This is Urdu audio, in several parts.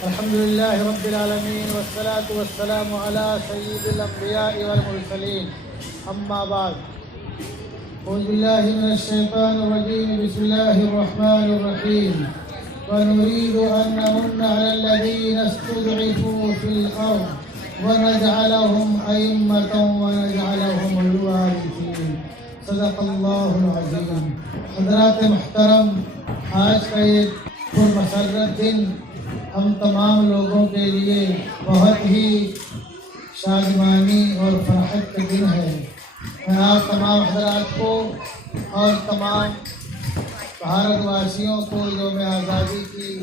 الحمد لله رب العالمين والصلاة والسلام على سيد الأنبياء والمرسلين أما بعد أعوذ بالله من الشيطان الرجيم بسم الله الرحمن الرحيم ونريد أن نمن على الذين استضعفوا في الأرض ونجعلهم أئمة ونجعلهم الوارثين صدق الله العظيم. حضرات محترم، آج کا یہ پرمسرت دن ہم تمام لوگوں کے لیے بہت ہی شادمانی اور فرحت کا دن ہے. میں آپ تمام حضرات کو اور تمام بھارت واسیوں کو یوم آزادی کی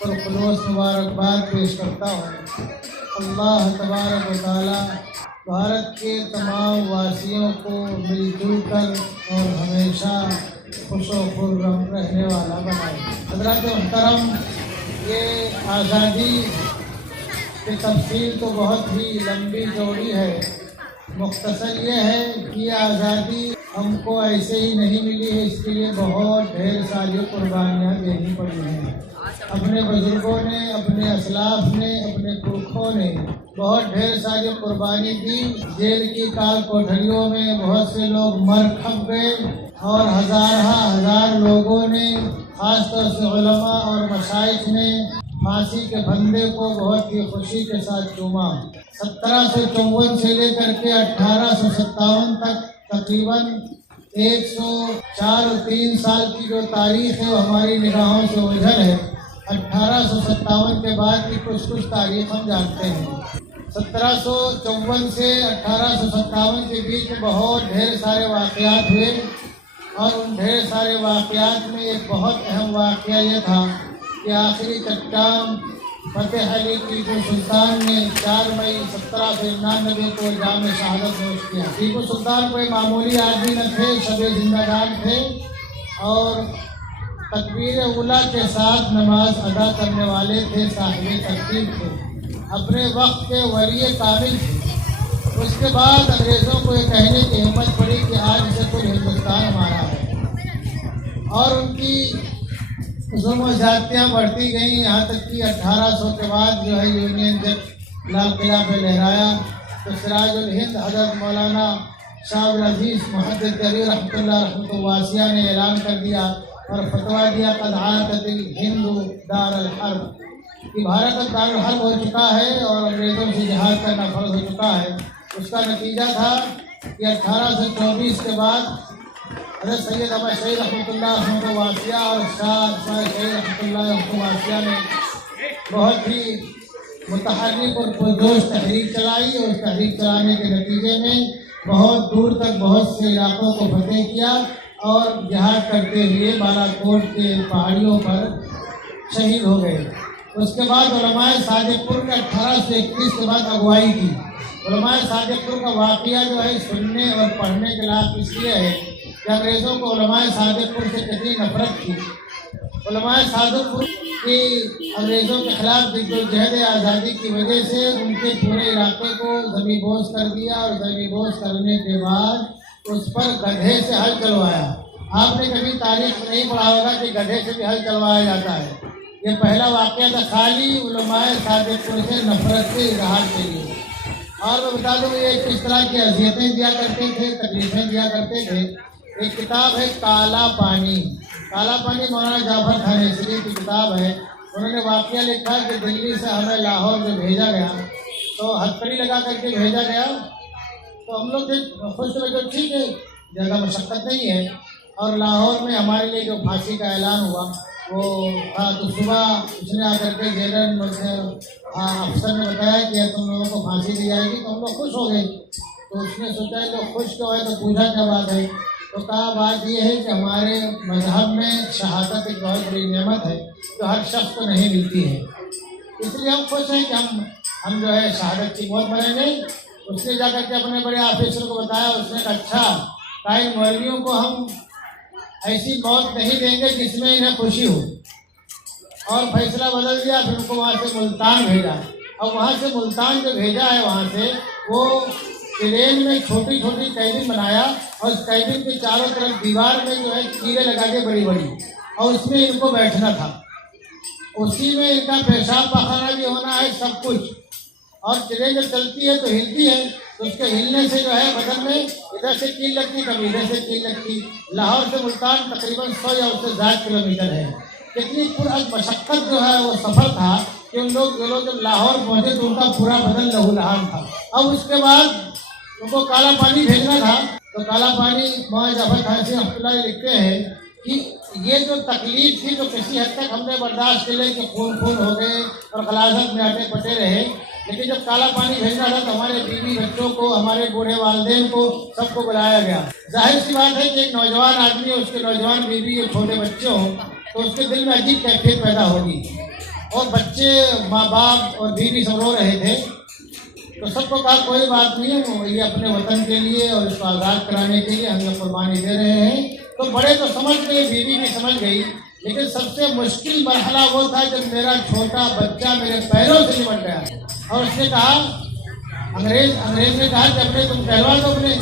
پرخلوص مبارکباد پیش کرتا ہوں. اللہ تبارک و تعالی بھارت کے تمام واسیوں کو مل جل کر اور ہمیشہ خوش و خرم رہنے والا بنائے. حضرات محترم، یہ آزادی کی تفصیل تو بہت ہی لمبی چوڑی ہے. مختصر یہ ہے کہ یہ آزادی ہم کو ایسے ہی نہیں ملی ہے، اس کے لیے بہت ڈھیر ساری قربانیاں دینی پڑی ہیں. اپنے بزرگوں نے، اپنے اسلاف نے، اپنے پرکھوں نے بہت ڈھیر ساری قربانی دی. جیل کی کال کوٹھریوں میں بہت سے لوگ مر کھپ گئے اور ہزار لوگوں نے، خاص طور سے علماء اور مشائخ نے پھانسی کے پھندے کو بہت ہی خوشی کے ساتھ چوما. 1754 سے لے کر کے 1857 تک تقریباً 104 اور 3 سال کی جو تاریخ ہے وہ ہماری نگاہوں سے اوجھل ہے. 1857 کے بعد کی کچھ تاریخ ہم جانتے ہیں. 1754 سے 1857 کے بیچ میں بہت ڈھیر سارے واقعات ہوئے، اور ان ڈھیر سارے واقعات میں ایک بہت اہم واقعہ یہ تھا کہ آخری چٹان فتح علی ٹیپو سلطان نے 4 مئی 1799 کو جام شہادت نوش کیا. ٹیپو سلطان کوئی معمولی آدمی نہ تھے، شب زندگان تھے اور تکبیر اولیٰ کے ساتھ نماز ادا کرنے والے تھے، صاحب ترتیب تھے، اپنے وقت کے ولی کامل تھے. اس کے بعد انگریزوں کو یہ کہنے کی ہمت پڑی کہ آج سے کل ہندوستان ہمارا ہے، اور ان کی ظلم و زیادتیاں بڑھتی گئیں، یہاں تک کہ 1800 کے بعد جو ہے یونین جب لال قلعہ پہ لہرایا تو سراج الہند حضرت مولانا شاہ العزیز محدث علی رحمۃ اللہ رحمۃ واسعہ نے اعلان کر دیا اور فتویٰ دیا قد عادت الہند دار الحرب، کہ بھارت اب دار الحرب ہو چکا ہے اور انگریزوں سے جہاد کرنا فرض ہو چکا ہے. اس کا نتیجہ تھا کہ 1824 کے بعد حضرت سید احمد شہید رحمۃ اللہ رحمۃ واسعہ اور شاہ شہید رحمۃ اللہ رحمۃ واسعہ نے بہت ہی متحرک اور پرجوش تحریک چلائی، اور اس تحریک چلانے کے نتیجے میں بہت دور تک بہت سے علاقوں کو فتح کیا اور جہاد کرتے ہوئے بالا کوٹ کے پہاڑیوں پر شہید ہو گئے. اس کے بعد علماء صادق پور نے 1831 کے بعد اگوائی کی. علماء صادق پور کا واقعہ جو ہے سننے اور پڑھنے کے لائق اس لیے ہے کہ انگریزوں کو علماء صادق پور سے کتنی نفرت تھی. علماء صادق پور کی انگریزوں کے خلاف جدوجہد آزادی کی وجہ سے ان کے پورے علاقے کو زمین بوس کر دیا، اور زمین بوس کرنے کے بعد اس پر گدھے سے ہل چلوایا. آپ نے کبھی تاریخ میں نہیں پڑھا ہوگا کہ گدھے سے بھی ہل چلوایا جاتا ہے. یہ پہلا واقعہ تھا خالی علماء صادق پور سے نفرت کے اظہار کے لیے. اور میں بتا دوں یہ کس طرح کی اذیتیں دیا کرتے تھے، تکلیفیں دیا کرتے تھے. ایک کتاب ہے کالا پانی. کالا پانی مولانا جعفر تھانیسری کی کتاب ہے. انہوں نے واقعہ لکھا کہ دلی سے ہمیں لاہور میں بھیجا گیا تو ہتھکڑی لگا کر کے بھیجا گیا. تو ہم لوگ خوش ہوئے جو ٹھیک ہے، زیادہ مشقت نہیں ہے. اور لاہور میں ہمارے لیے جو پھانسی کا اعلان ہوا وہ تھا، تو صبح اس نے آ کر کے جیلر افسر نے بتایا کہ تم لوگوں کو پھانسی دی جائے گی. تو ہم لوگ خوش ہو گئے. تو اس نے سوچا کہ خوش کیوں ہے، تو پوچھا کیا بات ہے. تو کہا بات یہ ہے کہ ہمارے مذہب میں شہادت ایک بہت بڑی نعمت ہے جو ہر شخص کو نہیں ملتی ہے، اس لیے ہم خوش ہیں کہ ہم جو ہے شہادت کی موت مریں گے. اس نے جا کر کے اپنے بڑے آفیسر کو بتایا. اس نے کہا اچھا، ان مولویوں کو ہم ایسی موت نہیں دیں گے جس میں انہیں خوشی ہو. اور فیصلہ بدل دیا. پھر ان کو وہاں سے ملتان بھیجا، اور وہاں سے ملتان جو بھیجا ہے وہاں سے وہ ٹرین میں چھوٹی چھوٹی کیبن بنایا، اور اس کیبن کے چاروں طرف دیوار میں جو ہے چیریں لگا کے بڑی بڑی، اور اس میں ان کو بیٹھنا تھا. اسی میں ان کا پیشاب پخانہ بھی ہونا ہے، سب کچھ. اور ٹرین جب چلتی ہے تو ہلتی ہے، تو اس کے ہلنے سے جو ہے بدن میں ادھر سے کیل لگتی، کبھی ادھر سے کیل لگتی. لاہور سے ملتان تقریباً 100 یا اس سے زائد کلومیٹر ہے. کتنی مشقت جو ہے وہ سفر تھا کہ جو لوگ جب لاہور پہنچے تو ان کا پورا بدن لہو لہان تھا. اب اس کے بعد ان کو کالا پانی بھیجنا تھا، تو کالا پانی مولانا جعفر تھانسی رحمۃ اللہ علیہ لکھتے ہیں کہ یہ جو تکلیف تھی جو کسی حد تک ہم نے برداشت کر لی کہ خون ہو گئے اور غلاظت میں اٹے پٹے رہے، لیکن جب کالا پانی بھیجنا تھا تو ہمارے بیوی بچوں کو، ہمارے بوڑھے والدین کو، سب کو بلایا گیا. ظاہر سی بات ہے کہ ایک نوجوان آدمی، اس کے نوجوان بیوی اور چھوٹے بچے ہوں تو اس کے دل میں عجیب کیفیت پیدا ہوگی. اور بچے، ماں باپ اور بیوی سب رو رہے تھے، تو سب کو کہا کوئی بات نہیں ہے، یہ اپنے وطن کے لیے اور اس کو آزاد کرانے کے لیے ہم یہ قربانی دے رہے ہیں. تو بڑے تو سمجھ گئے، بیوی بھی سمجھ گئی، لیکن سب سے مشکل مرحلہ وہ تھا جب میرا چھوٹا بچہ میرے پیروں سے نمٹ گیا. اور اس نے کہا، انگریز نے کہا کہ اپنے تم کہلوا دو، اپنے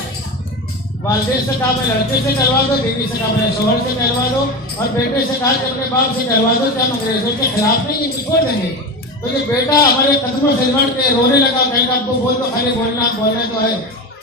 والدین سے کہا میں لڑکے سے کہلوا دو، بیوی سے کہا میں شوہر سے کہلوا دو، اور بیٹے سے کہا کہ اپنے باپ سے کہلوا دو کہ ہم انگریزوں کے خلاف نہیں، ان کو چھوڑ دیں گے. تو یہ بیٹا ہمارے قدموں سے لڑ کے رونے لگا، کہیں گا ابو بول دو، خالی بولنا تو ہے،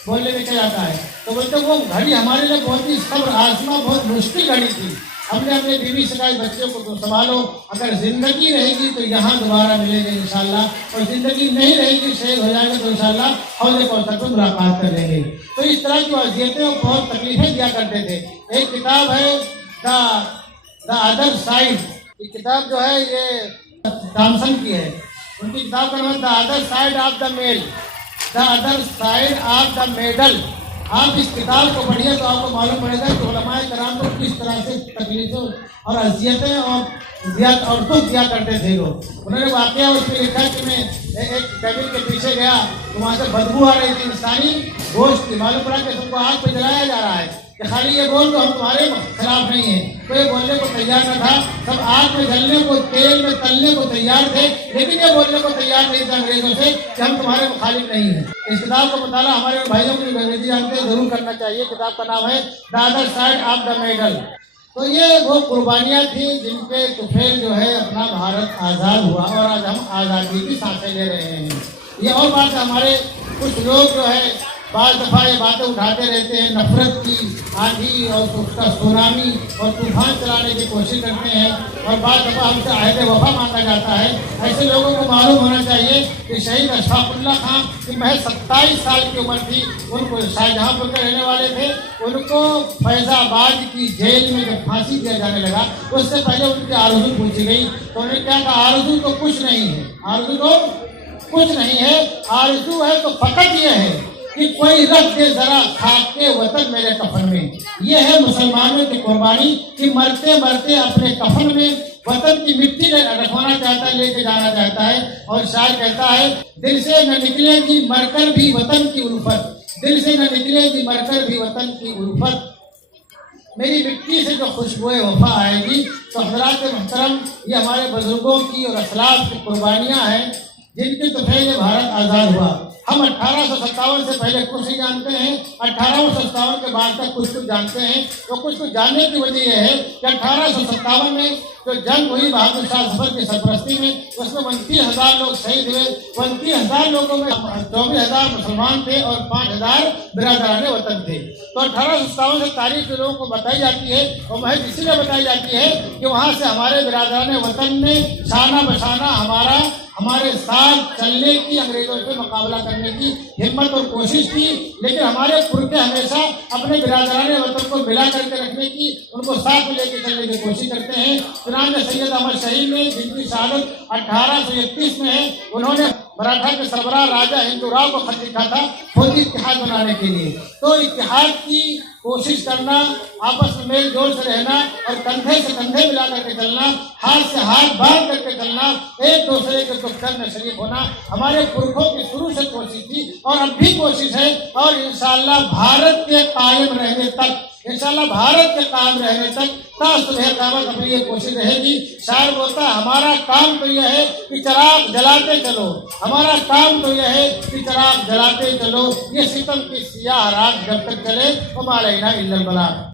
بولنے میں کیا جاتا ہے. تو بولتے وہ گھڑی ہمارے لیے بہت ہی صبر آزما، بہت مشکل گھڑی تھی. ہم نے اپنے بیوی سے کہا بچوں کو تو سنبھالو، اگر زندگی رہے گی تو یہاں دوبارہ ملیں گے انشاءاللہ، اور زندگی نہیں رہے گی، شہید ہو جائیں گے تو انشاءاللہ حوض کوثر پہ ملاقات کر لیں گے. تو اس طرح کی اذیتیں اور بہت تکلیفیں دیا کرتے تھے. ایک کتاب ہے دا ادر سائڈ، یہ کتاب جو ہے یہ تامسن کی ہے. ان کی کتاب کا نام the other side of the medal, the other side of the medal. آپ اس کتاب کو پڑھیے تو آپ کو معلوم پڑے گا کہ علماء کرام کو کس طرح سے تکلیفیں اور اذیتیں اور دکھ دیا کرتے تھے لوگ. انہوں نے واقعہ اس میں لکھا کہ میں ایک کیبن کے پیچھے گیا تو وہاں سے بدبو آ رہی تھی انسانی گوشت کی. معلوم پڑا کہ تم کو آگ پہ جلایا جا رہا ہے کہ خالی یہ بول دو ہم تمہارے خلاف نہیں ہیں. تو یہ بولنے کو تیار نہ تھا، سب آگ میں جلنے کو، تیل میں تلنے کو تیار تھے، لیکن یہ بولنے کو تیار نہیں تھا انگریزوں سے کہ ہم تمہارے مخالف نہیں ہیں. اس کتاب کا مطالعہ ہمارے بھائیوں کو انگریزی جانتے ہیں ضرور کرنا چاہیے. کتاب کا نام ہے دا other side of the medal. تو یہ وہ قربانیاں تھیں جن پہ طفیل جو ہے اپنا بھارت آزاد ہوا، اور آج ہم آزادی کی سانسیں لے رہے ہیں. یہ اور بات ہے، ہمارے کچھ لوگ جو ہے بعض دفعہ یہ باتیں اٹھاتے رہتے ہیں، نفرت کی آندھی اور اس کا سونامی اور طوفان چلانے کی کوشش کرتے ہیں، اور بعض دفعہ ہم سے عہد وفا مانگا جاتا ہے. ایسے لوگوں کو معلوم ہونا چاہیے کہ شہید اشفاق اللہ خان کی محض 27 سال کی عمر تھی. ان کو شاہجہاں پور کے رہنے والے تھے. ان کو فیض آباد کی جیل میں جب پھانسی دیا جانے لگا، اس سے پہلے ان کی آرزو پوچھی گئی تو انہوں نے کہا کہ آرزو تو کچھ نہیں ہے، آرزو تو کچھ نہیں ہے، آرزو ہے تو فقط یہ ہے کہ کوئی رکھ دے ذرا خاک کے وطن میرے کفن میں. یہ ہے مسلمانوں کی قربانی کہ مرتے مرتے اپنے کفن میں وطن کی مٹی رکھوانا چاہتا ہے، لے کے جانا چاہتا ہے. اور شاعر کہتا ہے دل سے نہ نکلے گی مر کر بھی وطن کی الفت، دل سے نہ نکلے گی مر کر بھی وطن کی الفت. میری مٹی سے جو خوشبوئے وفا آئے گی. تو حضرات محترم، یہ ہمارے بزرگوں کی اور اسلاف کی قربانیاں ہیں جن کی طفیل یہ بھارت آزاد ہوا. ہم 1857 سے پہلے کچھ نہیں جانتے ہیں، 1857 کے بعد تک کچھ جانتے ہیں. تو کچھ جاننے کی وجہ یہ ہے کہ 1857 میں جو جنگ ہوئی بہادر شاہ ظفر کی سرپرستی میں، اس میں 29,000 لوگ شہید ہوئے. 29,000 لوگوں میں 24,000 مسلمان تھے اور 5,000 برادران وطن تھے. تو 1857 سے تاریخ کے لوگوں کو بتائی جاتی ہے، اور محض اسی لیے بتائی جاتی ہے کہ وہاں سے ہمارے برادران وطن نے شانہ بشانہ ہمارے ساتھ چلنے کی، انگریزوں سے مقابلہ کرنے کی ہمت اور کوشش کی. لیکن ہمارے پرکے ہمیشہ اپنے برادران وطن کو ملا کر کے رکھنے کی، ان کو ساتھ میں لے کے چلنے کی کوشش کرتے ہیں. چنانچہ سید احمد شہید نے، جن کی شہادت 1831 میں ہے، انہوں نے مراٹھا کے سربراہ راجہ ہندو راؤ کو خط لکھا تھا فوجی اتحاد بنانے کے لیے. تو اتحاد کی کوشش کرنا، آپس میں میل جول سے رہنا اور کندھے سے کندھے ملا کر کے چلنا، ہاتھ سے ہاتھ باندھ کر کے چلنا، ایک دوسرے کے دکھ درد میں شریک ہونا ہمارے پرکھوں کی شروع سے کوشش تھی اور اب بھی کوشش ہے. اور انشاءاللہ بھارت کے قائم رہنے تک، انشاءاللہ بھارت کے قائم رہنے تک تا صبح قیامت اپنی یہ کوشش رہے گی. شاعر بولتا ہے ہمارا کام تو یہ ہے کہ چراغ جلاتے چلو، ہمارا کام تو یہ ہے کہ چراغ جلاتے چلو، یہ ستم کی سیاہ رات جب تک چلے وما علینا الا البلاغ.